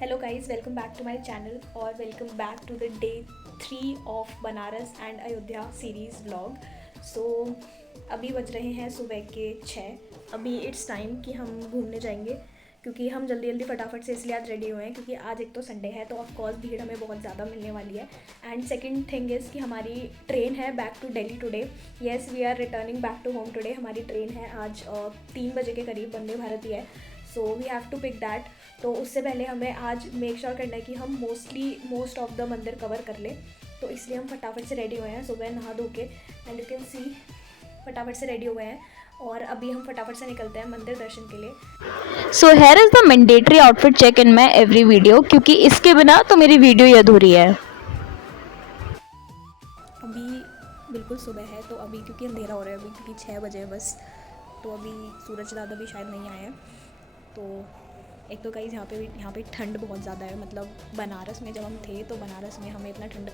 Hello guys, welcome back to my channel और welcome back to the day 3 of Banaras and Ayodhya series vlog. So अभी बज रहे हैं सुबह के 6। अभी इट्स टाइम कि हम घूमने जाएंगे, क्योंकि हम जल्दी जल्दी फटाफट से इसलिए आज रेडी हुए हैं क्योंकि आज एक तो संडे है, तो ऑफ कोर्स भीड़ हमें बहुत ज़्यादा मिलने वाली है। एंड सेकंड थिंग इज़ कि हमारी ट्रेन है back to Delhi today. Yes, we are returning back to home today. हमारी ट्रेन है आज 3 बजे के करीब, वंदे भारत ही है। So we have to pick that. तो उससे पहले हमें आज मेक श्योर करना है कि हम मोस्ट ऑफ द मंदिर कवर कर लें, तो इसलिए हम फटाफट से रेडी हुए हैं सुबह नहा धो के। एंड यू कैन सी फटाफट से रेडी हुए हैं और अभी हम फटाफट से निकलते हैं मंदिर दर्शन के लिए। So here is the mandatory outfit check in my every video, क्योंकि इसके बिना तो मेरी वीडियो ही अधूरी है। अभी बिल्कुल सुबह है, तो अभी क्योंकि अंधेरा हो रहा है अभी, क्योंकि 6 बजे है बस, तो अभी सूरज दादा भी शायद नहीं आए हैं। तो एक तो गाइस यहाँ पे ठंड बहुत ज़्यादा है। मतलब बनारस में जब हम थे तो बनारस में हमें इतना ठंड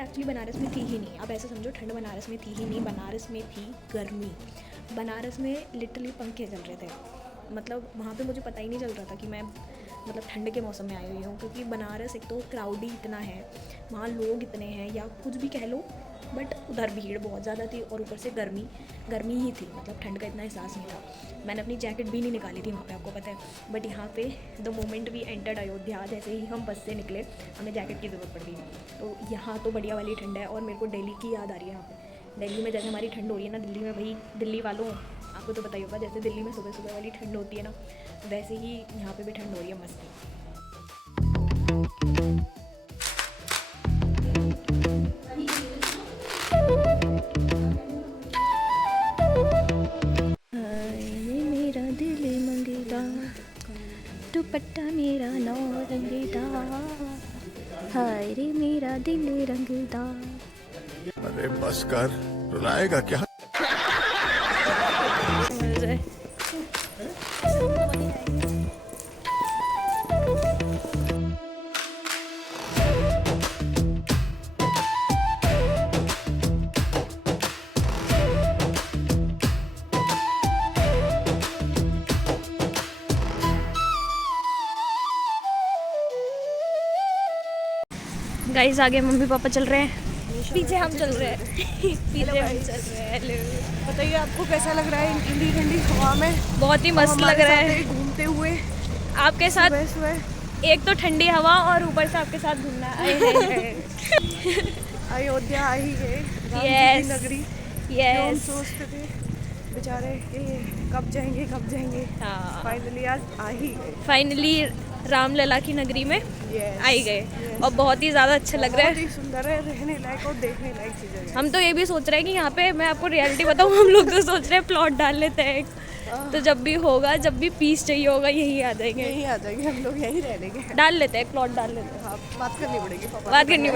एक्चुअली बनारस में थी ही नहीं। अब ऐसे समझो, ठंड बनारस में थी ही नहीं, बनारस में थी गर्मी। बनारस में लिटरली पंखे चल रहे थे। मतलब वहाँ पे मुझे पता ही नहीं चल रहा था कि मैं मतलब ठंड के मौसम में आई हुई हूँ, क्योंकि बनारस एक तो क्राउडी इतना है, वहाँ लोग इतने हैं या कुछ भी कह लो, बट उधर भीड़ बहुत ज़्यादा थी और ऊपर से गर्मी ही थी। मतलब ठंड का इतना एहसास नहीं था। मैंने अपनी जैकेट भी नहीं निकाली थी वहाँ पे, आपको पता है। बट यहाँ पे the moment we entered Ayodhya, जैसे ही हम बस से निकले हमें जैकेट की ज़रूरत पड़ गई। तो यहाँ तो बढ़िया वाली ठंड है और मेरे को दिल्ली की याद आ रही है। यहाँ पे दिल्ली में जैसे हमारी ठंड हो रही है ना, दिल्ली में भाई दिल्ली वालों आपको तो पता ही होगा, जैसे दिल्ली में सुबह सुबह वाली ठंड होती है ना, वैसे ही यहाँ पे भी ठंड हो रही है मस्ती। मेरा दिल मंगेगा, दुपट्टा मेरा नौ रंगेदा, हाय रे मेरा दिल रंगदा। अरे बस कर, रुलाएगा क्या? गाइस आगे मम्मी पापा चल रहे हैं, पीछे हम चल रहे हैं। पीछे हम चल रहे हैं। हेलो, बताइए आपको कैसा लग रहा है ठंडी ठंडी हवा में? बहुत ही मस्त लग रहा है घूमते हुए आपके साथ। सुबह एक तो ठंडी हवा और ऊपर से आपके साथ घूमना है। अयोध्या आ ही गए, राम जी Yes. की नगरी। जो हम यस, सोचते थे बेचारे कि कब जाएंगे, हाँ, फाइनली आज आ ही गए। फाइनली रामलला की नगरी में Yes. आ ही गए। Yes. और बहुत ही ज़्यादा अच्छा लग रहा बहुत है। ही सुंदर है, रहने लायक और देखने लायक चीज़ है। हम तो ये भी सोच रहे हैं कि यहाँ पे, मैं आपको रियलिटी बताऊँ, हम लोग तो सोच रहे हैं प्लॉट डाल लेते हैं एक। तो जब भी होगा, जब भी पीस चाहिए होगा, यही आ जाएंगे, यहीं आ जाएंगे हम लोग, यहीं रह लेंगे। डाल लेते हैं, प्लॉट डाल लेते हैं। हाँ, बात करनी पड़ेगी पापा बात करनी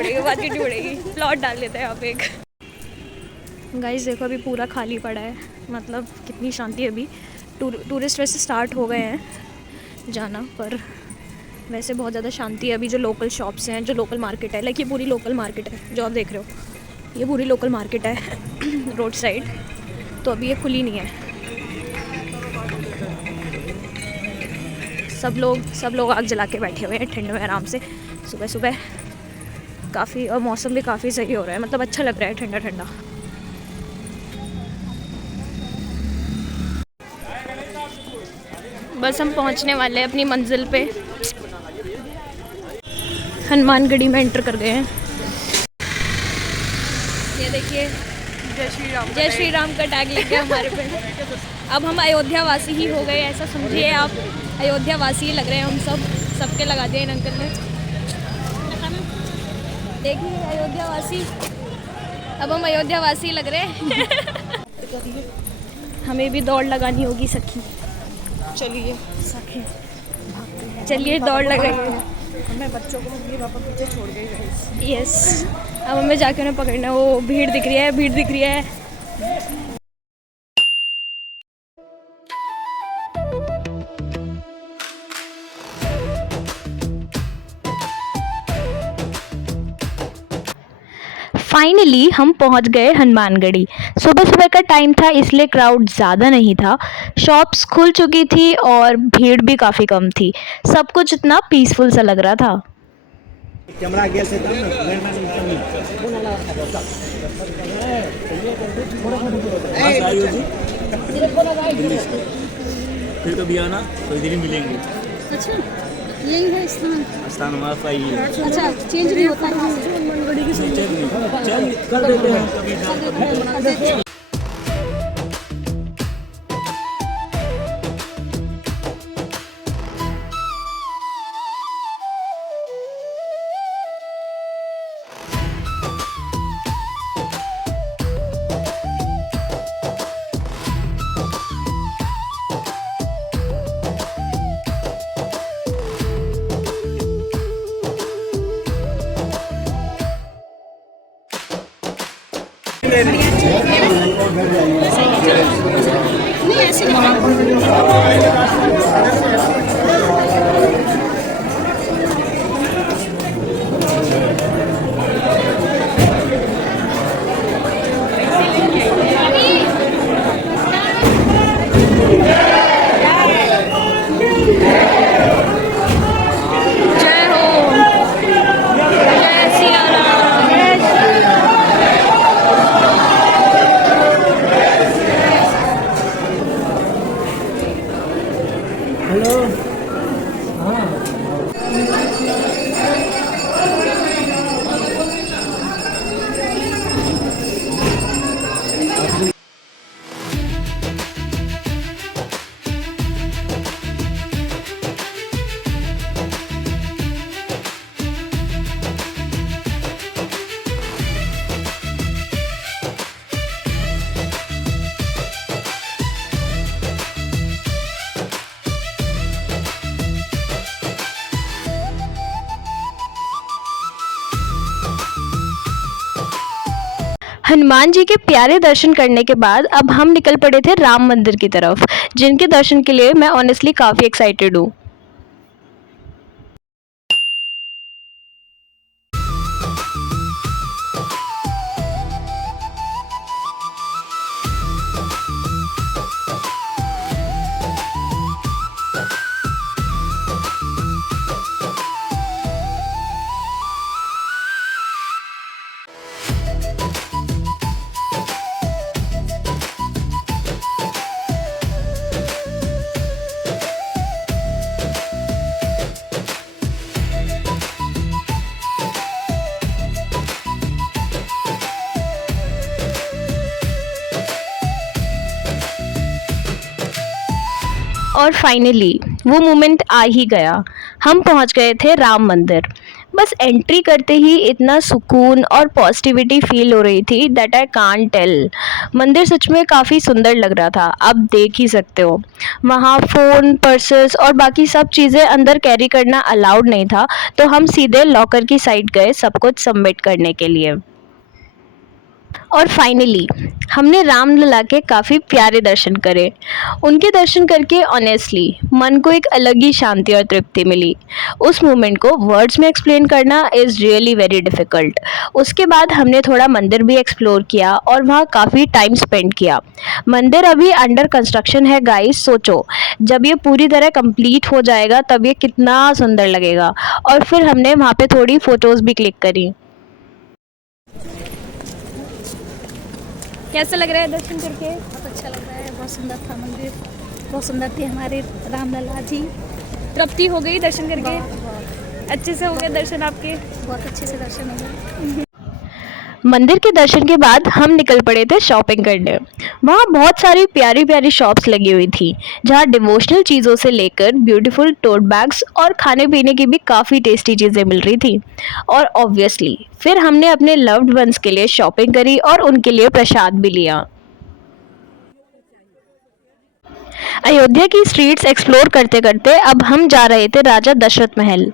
पड़ेगी, प्लॉट डाल लेते हैं यहाँ पे एक। गाइस देखो अभी पूरा खाली पड़ा है, मतलब कितनी शांति है अभी। टूरिस्ट वैसे स्टार्ट हो गए हैं जाना, पर वैसे बहुत ज़्यादा शांति है अभी। जो लोकल शॉप्स हैं, जो लोकल मार्केट है, लाइक ये पूरी लोकल मार्केट है जो आप देख रहे हो, ये पूरी लोकल मार्केट है रोड साइड, तो अभी ये खुली नहीं है। सब लोग आग जला के बैठे हुए हैं ठंड में आराम से सुबह सुबह काफ़ी, और मौसम भी काफ़ी सही हो रहा है, मतलब अच्छा लग रहा है ठंडा ठंडा। बस हम पहुंचने वाले हैं अपनी मंजिल पे। हनुमानगढ़ी में एंटर कर गए हैं। ये देखिए, जय श्री राम का टैग लग गया हमारे पे। अब हम अयोध्या वासी ही हो गए, ऐसा समझिए आप। अयोध्या वासी ही लग रहे हैं हम सबके लगा दिए इन अंकल ने। देखिए अयोध्या वासी, अब हम अयोध्या वासी लग रहे हैं। हमें भी दौड़ लगानी होगी सखी। चलिए सखी चलिए दौड़ लगाइए। हमें बच्चों को मम्मी पापा पीछे छोड़ गए। यस, अब हमें जाके उन्हें पकड़ना है। वो भीड़ दिख रही है। फाइनली हम पहुंच गए हनुमानगढ़ी। सुबह सुबह का टाइम था इसलिए क्राउड ज़्यादा नहीं था। शॉप्स खुल चुकी थी और भीड़ भी काफ़ी कम थी। सब कुछ इतना पीसफुल सा लग रहा था। कैमरा आगे से तब फिर कभी आना तो इधर ही मिलेंगे। अच्छा, यही है स्थान। स्थान हमारा सही है। अच्छा, चेंज नहीं होता है। चल कर देते हैं कभी। हनुमान जी के प्यारे दर्शन करने के बाद अब हम निकल पड़े थे राम मंदिर की तरफ, जिनके दर्शन के लिए मैं ऑनेस्टली काफ़ी एक्साइटेड हूँ। और फाइनली वो मोमेंट आ ही गया। हम पहुंच गए थे राम मंदिर। बस एंट्री करते ही इतना सुकून और पॉजिटिविटी फील हो रही थी दैट आई कांट टेल। मंदिर सच में काफ़ी सुंदर लग रहा था, आप देख ही सकते हो। वहाँ फ़ोन, पर्सेस और बाकी सब चीज़ें अंदर कैरी करना अलाउड नहीं था, तो हम सीधे लॉकर की साइड गए सब कुछ सबमिट करने के लिए। और फाइनली हमने रामलला के काफ़ी प्यारे दर्शन करे। उनके दर्शन करके ऑनेस्टली मन को एक अलग ही शांति और तृप्ति मिली। उस मोमेंट को वर्ड्स में एक्सप्लेन करना इज़ रियली वेरी डिफ़िकल्ट। उसके बाद हमने थोड़ा मंदिर भी एक्सप्लोर किया और वहाँ काफ़ी टाइम स्पेंड किया। मंदिर अभी अंडर कंस्ट्रक्शन है गाइस, सोचो जब ये पूरी तरह कंप्लीट हो जाएगा तब ये कितना सुंदर लगेगा। और फिर हमने वहाँ पे थोड़ी फ़ोटोज़ भी क्लिक करी। कैसा लग रहा है दर्शन करके? बहुत अच्छा लग रहा है, बहुत सुंदर था मंदिर, बहुत सुंदर थे हमारे रामलला जी। तृप्ति हो गई दर्शन करके? अच्छे से हो गए दर्शन आपके? बहुत अच्छे से दर्शन हुए। मंदिर के दर्शन के बाद हम निकल पड़े थे शॉपिंग करने। वहाँ बहुत सारी प्यारी प्यारी शॉप्स लगी हुई थी, जहाँ डिवोशनल चीज़ों से लेकर ब्यूटीफुल टोट बैग्स और खाने पीने की भी काफ़ी टेस्टी चीज़ें मिल रही थी। और ऑब्वियसली फिर हमने अपने लव्ड वंस के लिए शॉपिंग करी और उनके लिए प्रसाद भी लिया। अयोध्या की स्ट्रीट्स एक्सप्लोर करते करते अब हम जा रहे थे राजा दशरथ महल।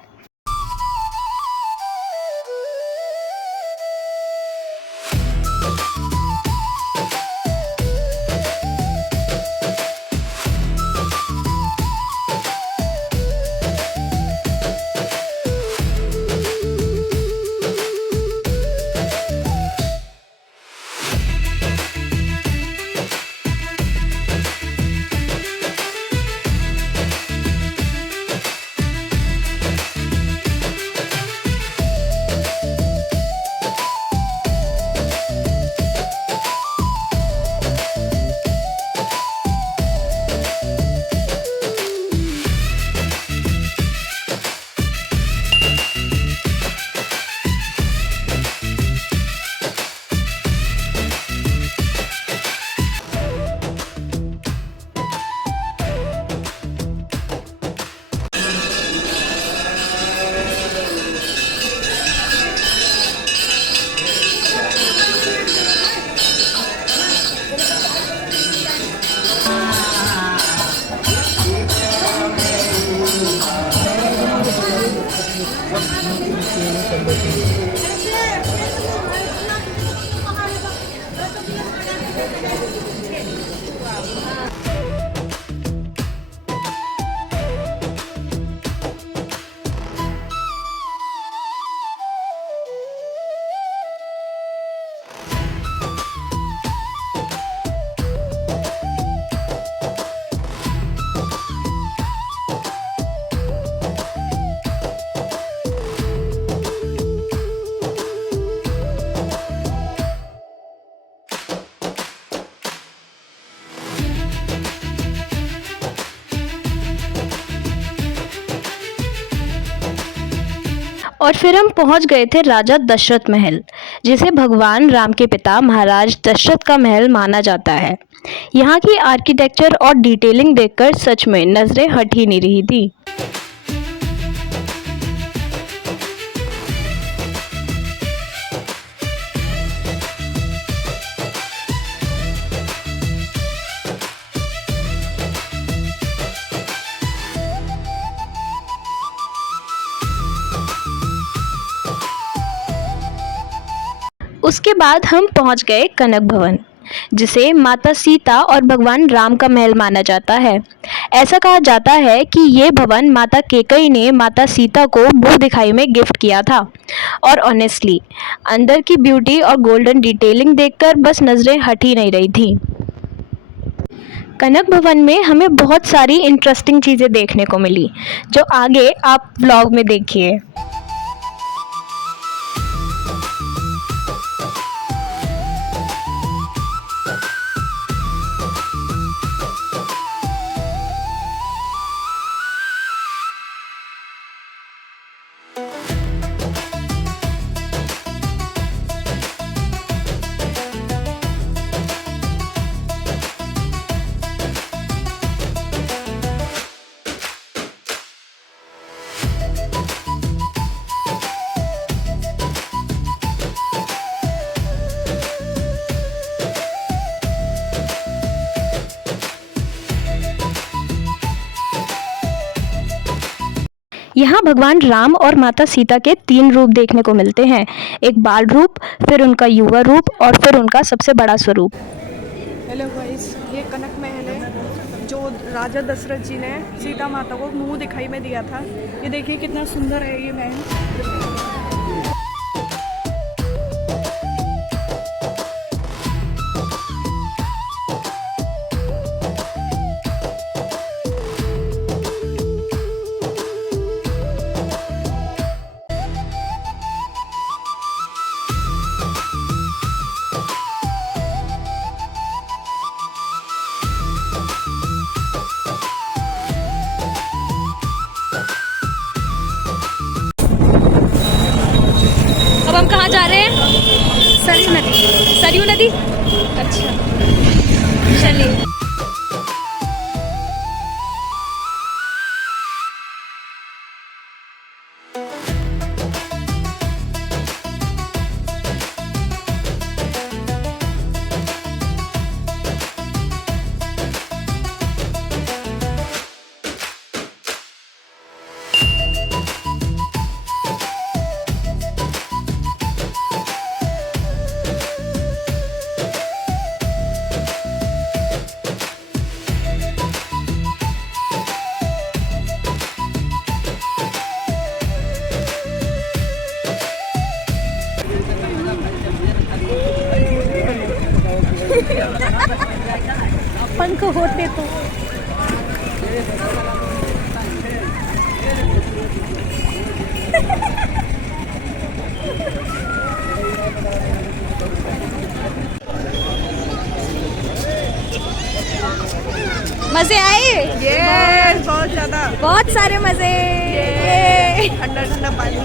और फिर हम पहुंच गए थे राजा दशरथ महल, जिसे भगवान राम के पिता महाराज दशरथ का महल माना जाता है। यहाँ की आर्किटेक्चर और डिटेलिंग देखकर सच में नजरें हट ही नहीं रही थी। उसके बाद हम पहुंच गए कनक भवन, जिसे माता सीता और भगवान राम का महल माना जाता है। ऐसा कहा जाता है कि ये भवन माता कैकेयी ने माता सीता को मुंह दिखाई में गिफ्ट किया था। और ऑनेस्टली अंदर की ब्यूटी और गोल्डन डिटेलिंग देखकर बस नज़रें हट ही नहीं रही थी। कनक भवन में हमें बहुत सारी इंटरेस्टिंग चीज़ें देखने को मिली, जो आगे आप व्लॉग में देखिए। यहाँ भगवान राम और माता सीता के 3 रूप देखने को मिलते हैं, एक बाल रूप, फिर उनका युवा रूप और फिर उनका सबसे बड़ा स्वरूप। हेलो गाइस, ये कनक महल है जो राजा दशरथ जी ने सीता माता को मुंह दिखाई में दिया था। ये देखिए कितना सुंदर है ये महल। अब हम कहाँ जा रहे हैं? सरयू नदी। सरयू नदी? अच्छा, चलिए। पंख होते तो मजे आए? ये बहुत ज्यादा, बहुत सारे मजे। ठंडा ठंडा पानी।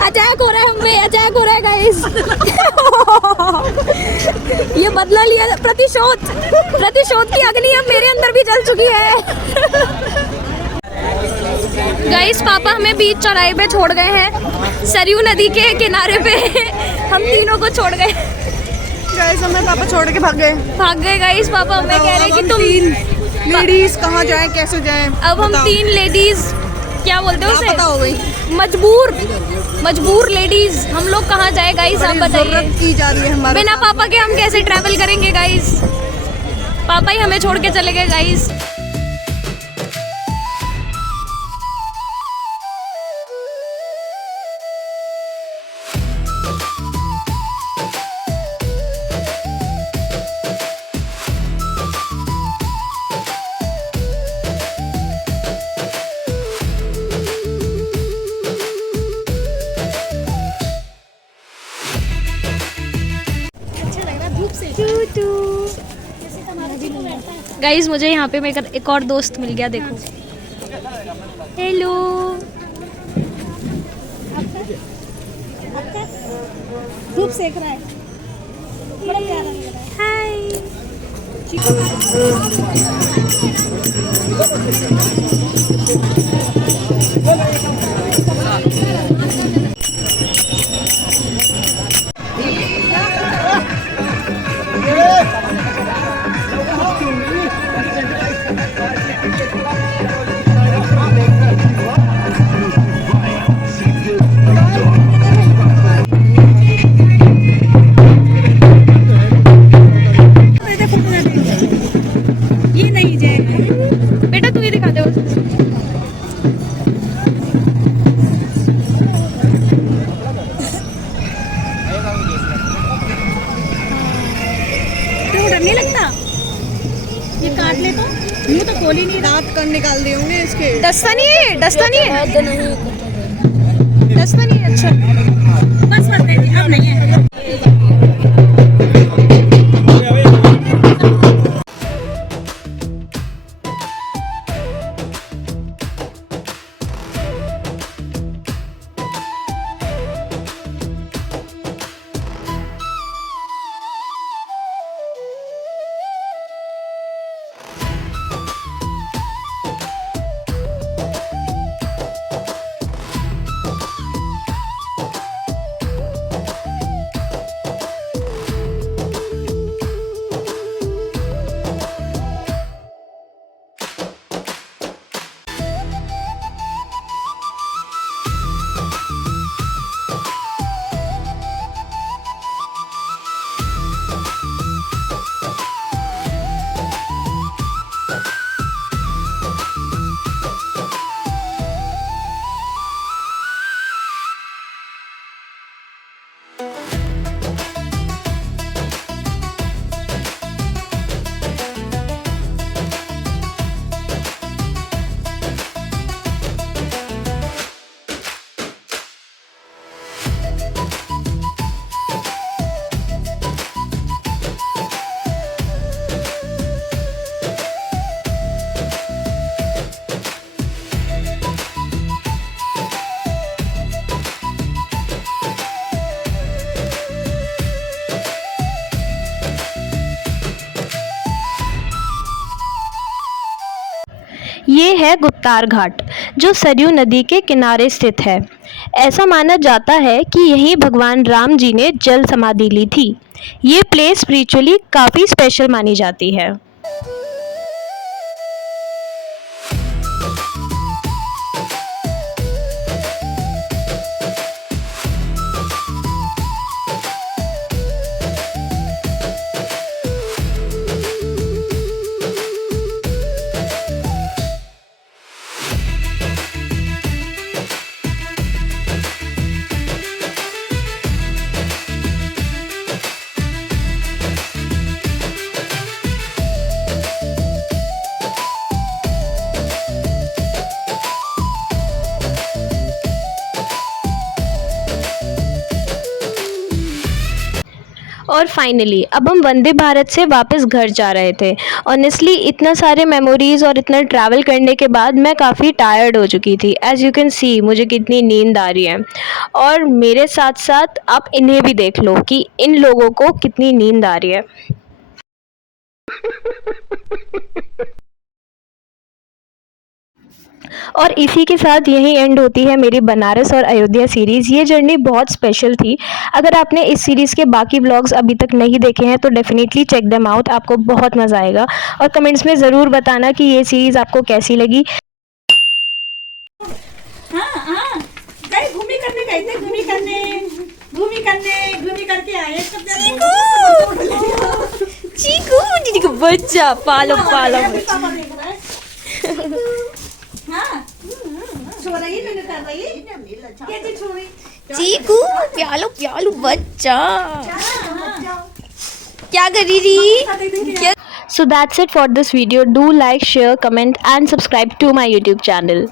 अटैक हो रहा है हमें, अटैक हो रहा है गाइस। ये बदला लिया, प्रतिशोध की अग्नि अब मेरे अंदर भी जल चुकी है। गाइस पापा हमें बीच चौराहे पे छोड़ गए हैं, सरयू नदी के किनारे पे हम तीनों को छोड़ गए। गाइस हमें पापा छोड़ के भाग गए गाइस। पापा हमें कह रहे हैं कि तुम तीन लेडीज कहाँ जाए कैसे जाए। अब हम 3 लेडीज क्या बोलते हो पता हो गई उसे, मजबूर लेडीज हम लोग कहाँ जाए गाइस, आप बताइए। जरूरत की जा रही है हमारे बिना पापा के हम कैसे ट्रैवल करेंगे गाइस, पापा ही हमें छोड़ के चले गए गाइस। गाइस मुझे यहाँ पे मेरा एक और दोस्त मिल गया, देखो। हेलो। धूप सेक रहा है, बड़ा प्यारा लग रहा है। हाय। ये नहीं जाएगा। बेटा तू ही दिखा दे उसे। तो डर नहीं लगता, ये काट ले तो मुंह तो खोल ही नहीं रहा। दांत कर निकाल दिए होंगे इसके। डसता नहीं है, डसता नहीं है, डसता नहीं है। अच्छा बस बस बेटी, अब नहीं है। ये है गुप्तार घाट, जो सरयू नदी के किनारे स्थित है। ऐसा माना जाता है कि यहीं भगवान राम जी ने जल समाधि ली थी। ये प्लेस स्पिरिचुअली काफ़ी स्पेशल मानी जाती है। और फाइनली अब हम वंदे भारत से वापस घर जा रहे थे। ऑनेस्टली इतना सारे मेमोरीज़ और इतना ट्रैवल करने के बाद मैं काफ़ी टायर्ड हो चुकी थी। एज़ यू कैन सी मुझे कितनी नींद आ रही है, और मेरे साथ साथ आप इन्हें भी देख लो कि इन लोगों को कितनी नींद आ रही है। और इसी के साथ यही एंड होती है मेरी बनारस और अयोध्या सीरीज़। ये जर्नी बहुत स्पेशल थी। अगर आपने इस सीरीज़ के बाकी व्लॉग्स अभी तक नहीं देखे हैं तो डेफिनेटली चेक देम आउट, आपको बहुत मज़ा आएगा। और कमेंट्स में ज़रूर बताना कि ये सीरीज़ आपको कैसी लगी। घूमी करके आए सब चीकू दीदी का बच्चा पालो पालो। सो रही मैंने कर रही कैसे सो रही चीकू प्यालो प्यालो बच्चा क्या कर रही थी। So that's it for this video. Do like, share, comment and subscribe to my YouTube channel.